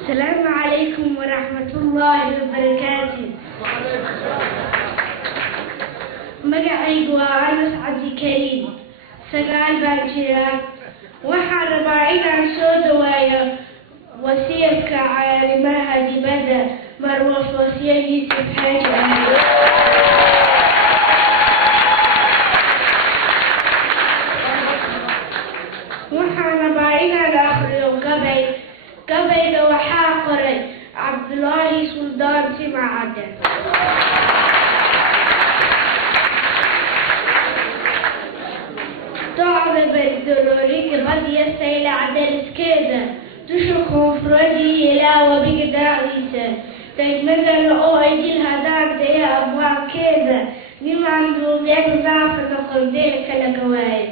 السلام عليكم ورحمة الله وبركاته. magacaygu waa Anas Cabdi Kariim 9 baan jiraa. waxaan rabaa inaan soo dhawaayo wasiirka caalimaha dibadda Marwo Foosiye Yuusuf Xaaji Ahmed. waxaan rabaa inaan akhriyo gabayga waxaa qoray Cabdullaahi Suldaan Timcadde. Docda Berdoloriga Badiya Sayla Cadel Skeda Dushukun Frodi Ila Wabiga Daisa Tegmadan oo ay jil hadaan daya abwaankeeda niman duubeed zaafa noqondee kala gawaay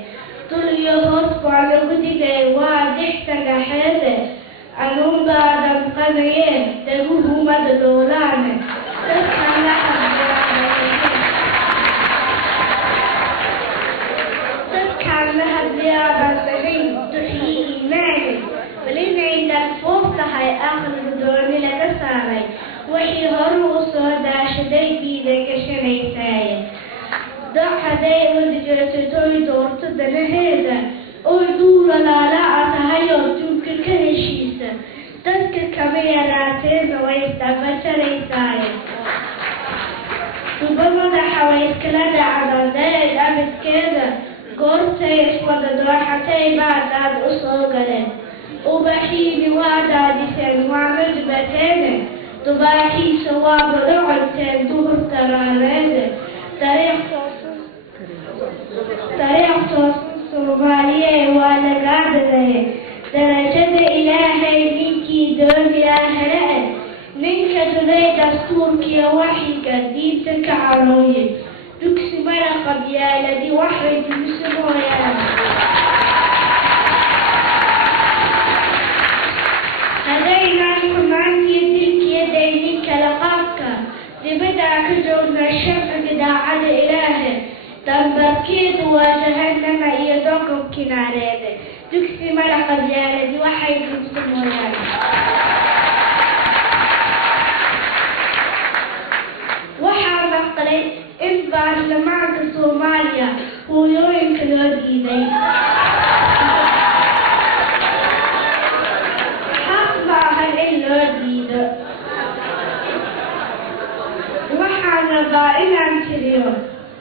tuliyo hoos baa lagu digay waa dixtaga xeede anuun baadan qanayeen daguhu madadoolaan dadkan la hadliyaaban lahayn duxii iimaani balinaydan fooftahay aqligu dooni laga saaray wixii horu u soo daashaday diida gashanaysaay doc hadday wadijeesatoy doorto danaheeda oy duula laalaa tahay oo duulka ka heshiisa dadka kama yaraateena way isdhabajaraysaay duba madaxa way iskala dhacda daeg abidkeeda goortay iswada dooxatay baadaad u soo galeen ubaxiini waa daadiseen waana dibateene dubaaxiisa waa badoconteen duhur daraareede dariiq toosan Soomaaliyee waa lagaa dadaye darajada ilaahay ninkii dooniyaa hele ninka dunay dastuurkiya waxiga diinta ka carooye dugsi mara qabyaaladii waxay dumiso mooyaane haddaynaan xumaantiyo dilkiyo daynin kala qaabka dibaddaa ka joognaa sharciga daacada ilaahe dambarkeedu waa jahannama iyo doqobkii naareede dugsi mara qabyaaladii waxay dumiso mooyaane waxaa maqlay in baarlamaanka Soomaaliya hooyooyinka loo diiday xaq maahan in loo diido. waxaan rabaa inaan tiriyo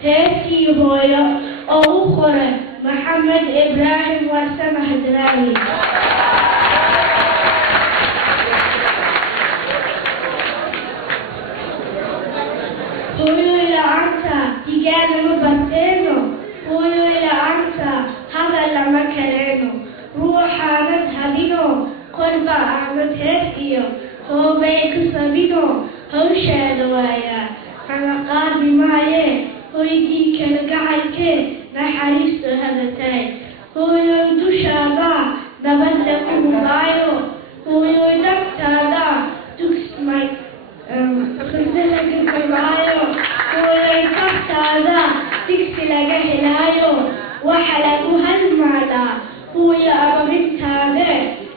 heestii hooyo oo u qoray Maxamed Ibraahim Warsame Hadraawi. hooyo la'aanta digaag lama barteeno hooyo la'aanta hadal lama kaleeno ruuxaanad habino kolba aanad hees iyo hoobay ku sabino hawshaada waayaa hana qaadi maaye hoygii kala gacalkee naxariistu hadatay hooyo dushaada nabad lagu hubaayo hooyo dagtaada dugsmay khildalagakabaayo hooyoy kaftaada digsi laga helaayo waxa lagu halmaadaa hooyo ababintaade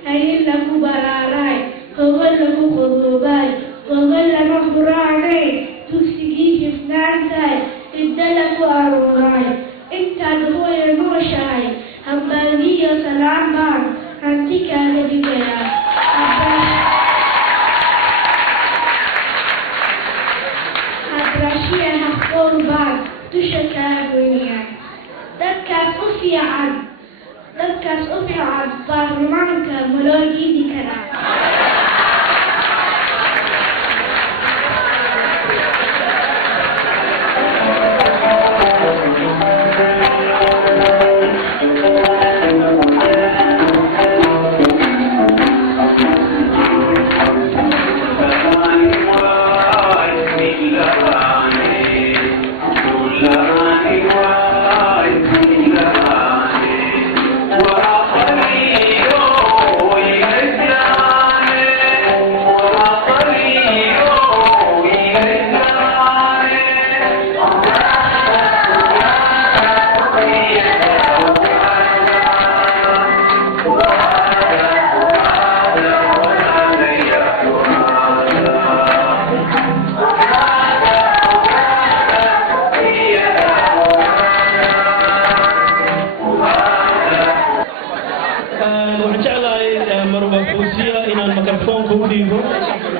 hayin lagu baraaray hogol lagu qodoobay gogol lama huraanay dugsigii hifnaantay cidda lagu arooray intaad hooyo nooshahay hambaadiyo salaam baan hanti kaala dhigayaa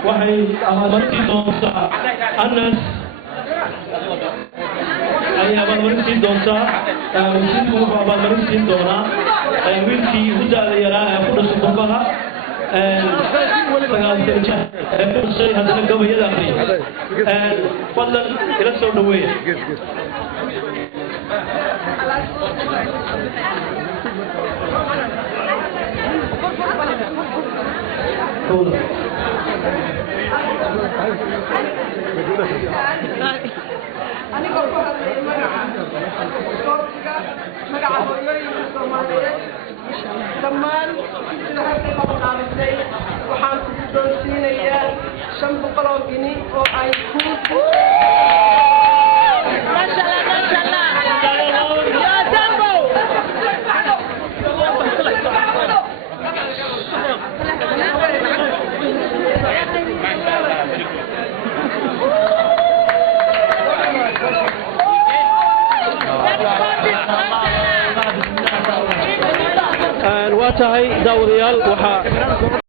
waxay abaalmarintii doontaa Anas ay abaalmarintii doontaa wasiirku wuxuu abaalmarintii doonaa wiilkii ugu da'da yaraa ee ku dhashay Qurbaha هذا الجو يلا أخي فضلا إلى الصوت دوي أنا قلت دمان لهذا القطاع الزي وحان تدرسين يا شنب قلوبني أو أيكون ما شاء الله ما شاء الله يا دمو واتهي دوريال وحا